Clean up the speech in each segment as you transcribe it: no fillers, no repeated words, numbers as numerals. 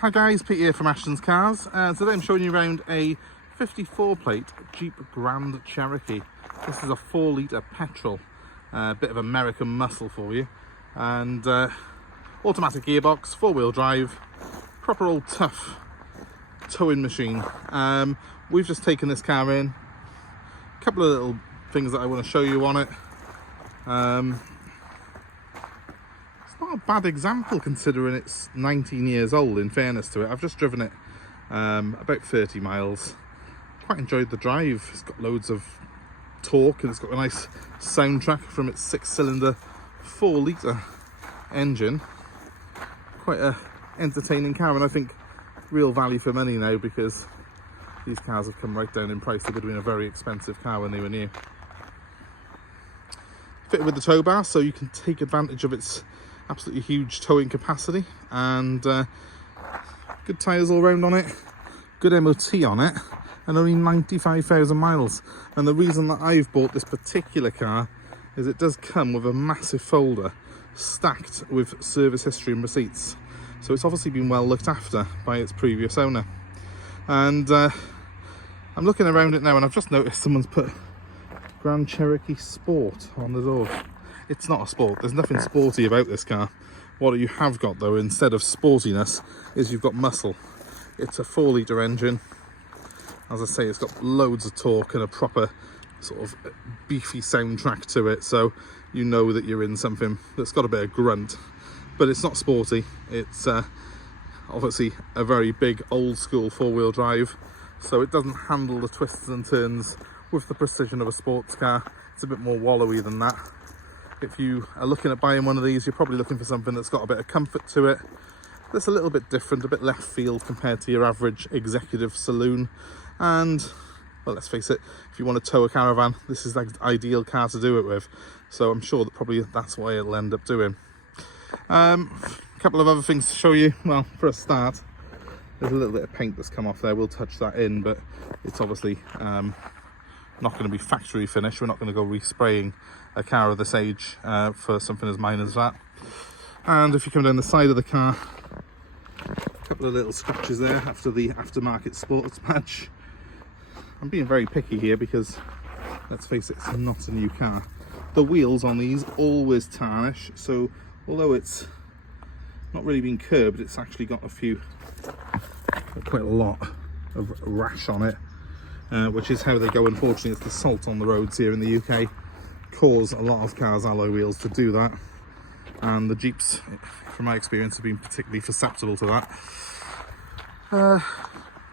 Hi guys, Pete here from Ashton's Cars. Today I'm showing you around a 54 plate Jeep Grand Cherokee. This is a 4 litre petrol, a bit of American muscle for you, and automatic gearbox, 4-wheel drive, proper old tough towing machine. We've just taken this car in, a couple of little things that I want to show you on it. It's not a bad example considering it's 19 years old, in fairness to it. I've just driven it about 30 miles. Quite enjoyed the drive. It's got loads of torque and it's got a nice soundtrack from its 6-cylinder 4 litre engine. Quite a entertaining car, and I think real value for money now, because these cars have come right down in price. They would have been a very expensive car when they were new. Fitted with the tow bar, so you can take advantage of its absolutely huge towing capacity, and good tyres all round on it, good MOT on it, and only 95,000 miles. And the reason that I've bought this particular car is it does come with a massive folder stacked with service history and receipts, so it's obviously been well looked after by its previous owner. And I'm looking around it now, and I've just noticed someone's put Grand Cherokee Sport on the door. It's not a sport. There's nothing sporty about this car. What you have got though, instead of sportiness, is you've got muscle. It's a 4 litre engine. As I say, it's got loads of torque and a proper sort of beefy soundtrack to it, so you know that you're in something that's got a bit of grunt. But it's not sporty. It's obviously a very big old school 4-wheel drive, so it doesn't handle the twists and turns with the precision of a sports car. It's a bit more wallowy than that. If you are looking at buying one of these, you're probably looking for something that's got a bit of comfort to it, that's a little bit different, a bit left field compared to your average executive saloon. And well, let's face it, if you want to tow a caravan, this is the ideal car to do it with. So I'm sure that probably that's what it'll end up doing. A couple of other things to show you. Well, for a start, there's a little bit of paint that's come off there. We'll touch that in, but it's obviously not going to be factory finish. We're not going to go respraying a car of this age for something as minor as that. And if you come down the side of the car, a couple of little scratches there after the aftermarket sports badge. I'm being very picky here because, let's face it, it's not a new car. The wheels on these always tarnish, so although it's not really been curbed, it's actually got quite a lot of rash on it. Which is how they go. Unfortunately, it's the salt on the roads here in the UK cause a lot of cars' alloy wheels to do that, and the Jeeps, from my experience, have been particularly susceptible to that.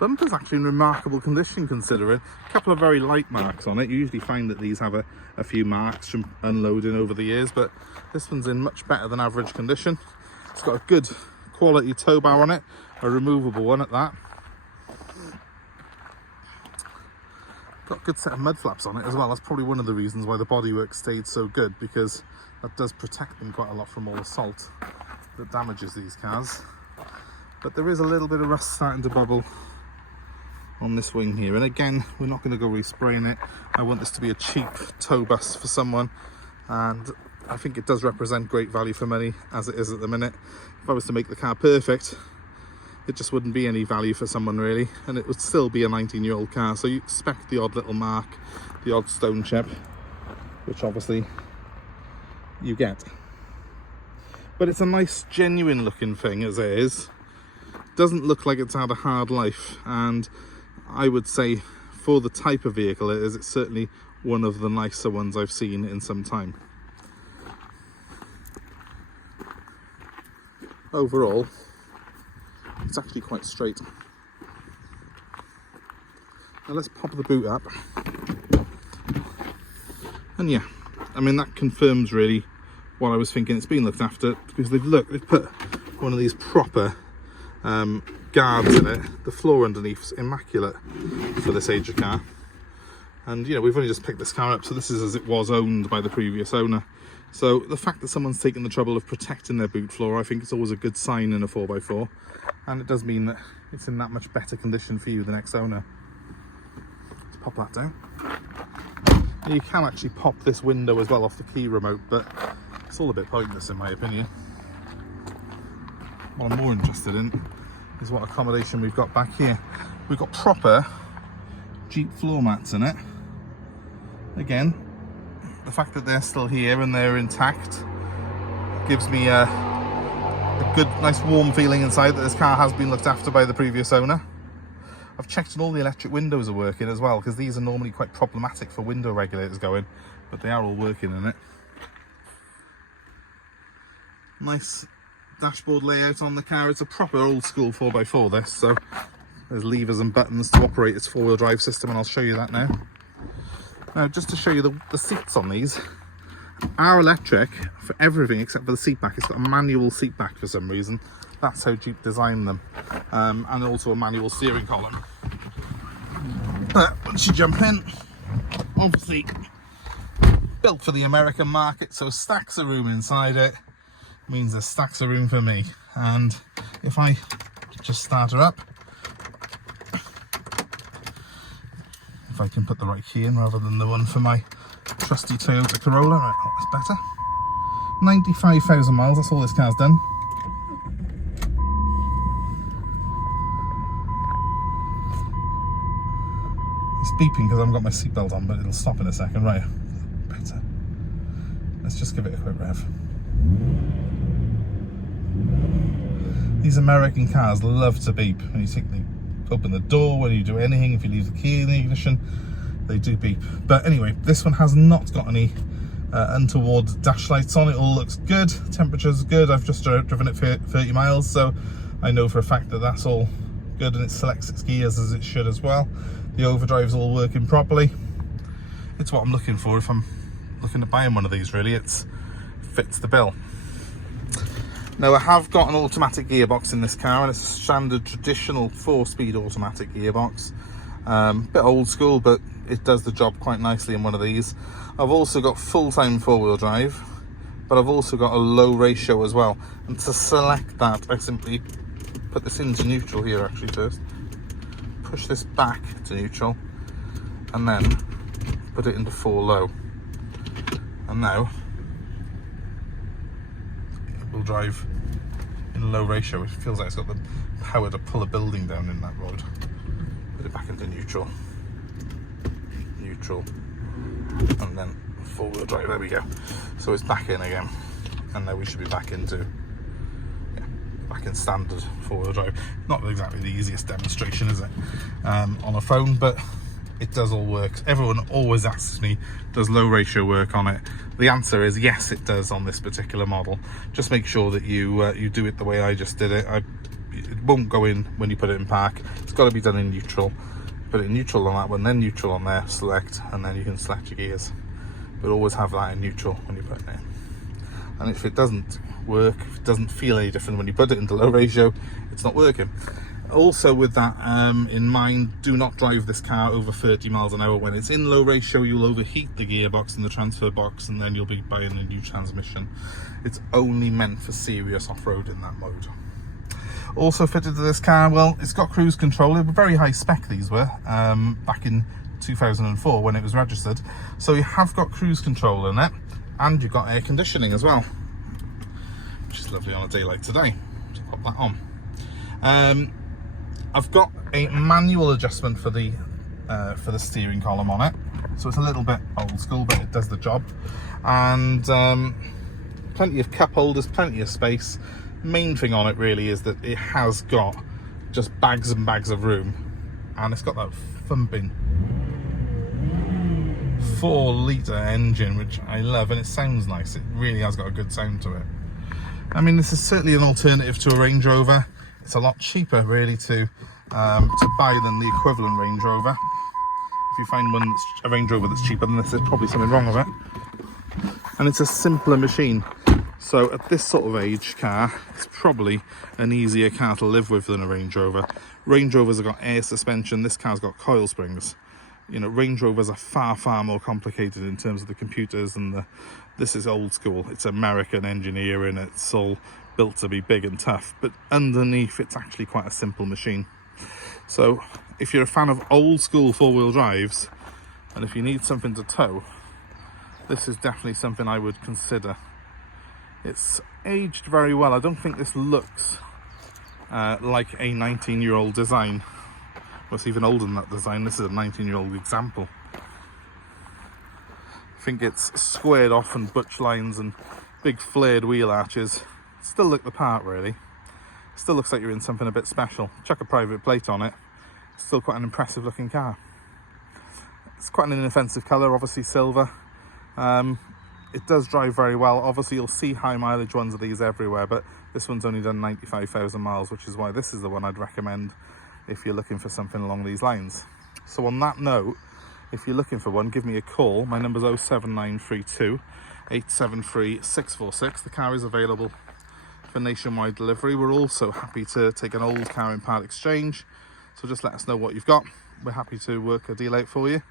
Bumper's actually in remarkable condition considering. A couple of very light marks on it. You usually find that these have a few marks from unloading over the years, but this one's in much better than average condition. It's got a good quality tow bar on it, a removable one at that. Got a good set of mud flaps on it as well. That's probably one of the reasons why the bodywork stayed so good, because that does protect them quite a lot from all the salt that damages these cars. But there is a little bit of rust starting to bubble on this wing here, and again, we're not going to go respraying it. I want this to be a cheap tow bus for someone, and I think it does represent great value for money as it is at the minute. If I was to make the car perfect, it just wouldn't be any value for someone really, and it would still be a 19-year-old car, so you expect the odd little mark, the odd stone chip, which obviously you get. But it's a nice genuine looking thing as it is. Doesn't look like it's had a hard life, and I would say for the type of vehicle it is, it's certainly one of the nicer ones I've seen in some time. Overall, it's actually quite straight. Now let's pop the boot up. And yeah, I mean, that confirms really what I was thinking. It's been looked after, because they've put one of these proper guards in it. The floor underneath's immaculate for this age of car. And you know, we've only just picked this car up, so this is as it was owned by the previous owner. So the fact that someone's taken the trouble of protecting their boot floor, I think it's always a good sign in a 4x4. And it does mean that it's in that much better condition for you, the next owner. Let's pop that down. And you can actually pop this window as well off the key remote, but it's all a bit pointless in my opinion. What I'm more interested in is what accommodation we've got back here. We've got proper Jeep floor mats in it. Again, the fact that they're still here and they're intact gives me a good, nice warm feeling inside that this car has been looked after by the previous owner. I've checked and all the electric windows are working as well, because these are normally quite problematic for window regulators going, but they are all working in it. Nice dashboard layout on the car. It's a proper old school 4x4 this, so there's levers and buttons to operate its four-wheel drive system, and I'll show you that now. Now, just to show you the seats on these are electric for everything except for the seat back. It's got a manual seat back for some reason. That's how Jeep designed them, and also a manual steering column. But once you jump in, obviously built for the American market, so stacks of room inside it means there's stacks of room for me. And if I just start her up, if I can put the right key in rather than the one for my trusty Toyota Corolla, right, oh, that's better. 95,000 miles, that's all this car's done. It's beeping because I haven't got my seatbelt on, but it'll stop in a second. Right, better. Let's just give it a quick rev. These American cars love to beep when you open the door, when you do anything. If you leave the key in the ignition, they do beep. But anyway, this one has not got any untoward dash lights on. It all looks good. Temperature's good. I've just driven it for 30 miles, so I know for a fact that that's all good, and it selects its gears as it should as well. The overdrive's all working properly. It's what I'm looking for if I'm looking at buying one of these, really. It fits the bill. Now, I have got an automatic gearbox in this car, and it's a standard traditional 4-speed automatic gearbox. Bit old school, but it does the job quite nicely in one of these. I've also got full-time 4-wheel drive, but I've also got a low ratio as well. And to select that, I simply put this into neutral here actually first. Push this back to neutral, and then put it into 4 low. And now it will drive in low ratio. It feels like it's got the power to pull a building down in that road. Put it back into neutral, and then 4-wheel drive. There we go. So it's back in again, and now we should be back into back in standard 4-wheel drive. Not exactly the easiest demonstration, is it, on a phone, but it does all work. Everyone always asks me, does low ratio work on it? The answer is yes, it does on this particular model. Just make sure that you do it the way I just did it. It won't go in when you put it in park. It's got to be done in neutral. Put it in neutral on that one, then neutral on there, select, and then you can select your gears. But always have that in neutral when you put it in. And if it doesn't work, if it doesn't feel any different when you put it into low ratio, it's not working. Also, with that in mind, do not drive this car over 30 miles an hour. When it's in low ratio, you'll overheat the gearbox and the transfer box, and then you'll be buying a new transmission. It's only meant for serious off-road in that mode. Also fitted to this car, well, it's got cruise control. They were very high spec, these were, back in 2004 when it was registered. So you have got cruise control in it, and you've got air conditioning as well, which is lovely on a day like today. So pop that on. I've got a manual adjustment for the steering column on it, so it's a little bit old school, but it does the job. And plenty of cup holders, plenty of space. Main thing on it really is that it has got just bags and bags of room, and it's got that thumping 4-litre engine, which I love, and it sounds nice. It really has got a good sound to it. I mean, this is certainly an alternative to a Range Rover. It's a lot cheaper really to buy than the equivalent Range Rover. If you find one that's a Range Rover that's cheaper than this, there's probably something wrong with it. And it's a simpler machine. So at this sort of age car, it's probably an easier car to live with than a Range Rover. Range Rovers have got air suspension, this car's got coil springs. You know, Range Rovers are far, far more complicated in terms of the computers, and this is old school. It's American engineering, it's all built to be big and tough, but underneath it's actually quite a simple machine. So if you're a fan of old school 4-wheel drives, and if you need something to tow, this is definitely something I would consider. It's aged very well. I don't think this looks like a 19-year-old design. Well, it's even older than that design. This is a 19-year-old example. I think it's squared off and butch lines and big flared wheel arches. Still look the part, really. Still looks like you're in something a bit special. Chuck a private plate on it. Still quite an impressive looking car. It's quite an inoffensive colour, obviously silver. It does drive very well. Obviously you'll see high mileage ones of these everywhere, but this one's only done 95,000 miles, which is why this is the one I'd recommend if you're looking for something along these lines. So on that note, if you're looking for one, give me a call. My number's 07932 873 646. The car is available for nationwide delivery. We're also happy to take an old car in part exchange, so just let us know what you've got. We're happy to work a deal out for you.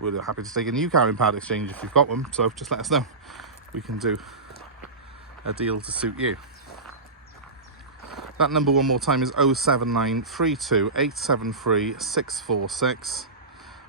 We're happy to take a new car in part exchange if you've got one, so just let us know. We can do a deal to suit you. That number one more time is 07932 873 646.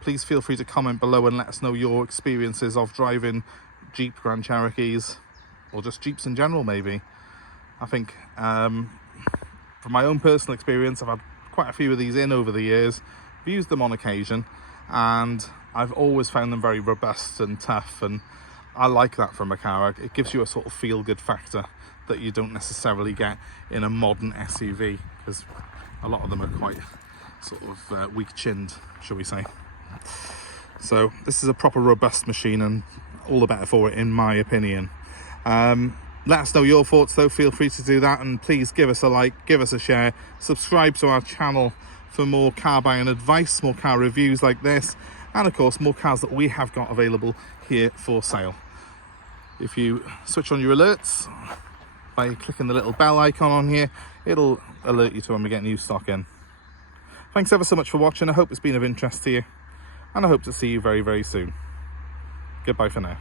Please feel free to comment below and let us know your experiences of driving Jeep Grand Cherokees, or just Jeeps in general maybe. I think from my own personal experience, I've had quite a few of these in over the years. I've used them on occasion and I've always found them very robust and tough, and I like that from a car. It gives you a sort of feel-good factor that you don't necessarily get in a modern SUV, because a lot of them are quite sort of weak-chinned, shall we say. So this is a proper robust machine, and all the better for it in my opinion. Let us know your thoughts though, feel free to do that, and please give us a like, give us a share, subscribe to our channel for more car buying advice, more car reviews like this, and of course more cars that we have got available here for sale. If you switch on your alerts by clicking the little bell icon on here, it'll alert you to when we get new stock in. Thanks ever so much for watching. I hope it's been of interest to you, and I hope to see you very, very soon. Goodbye for now.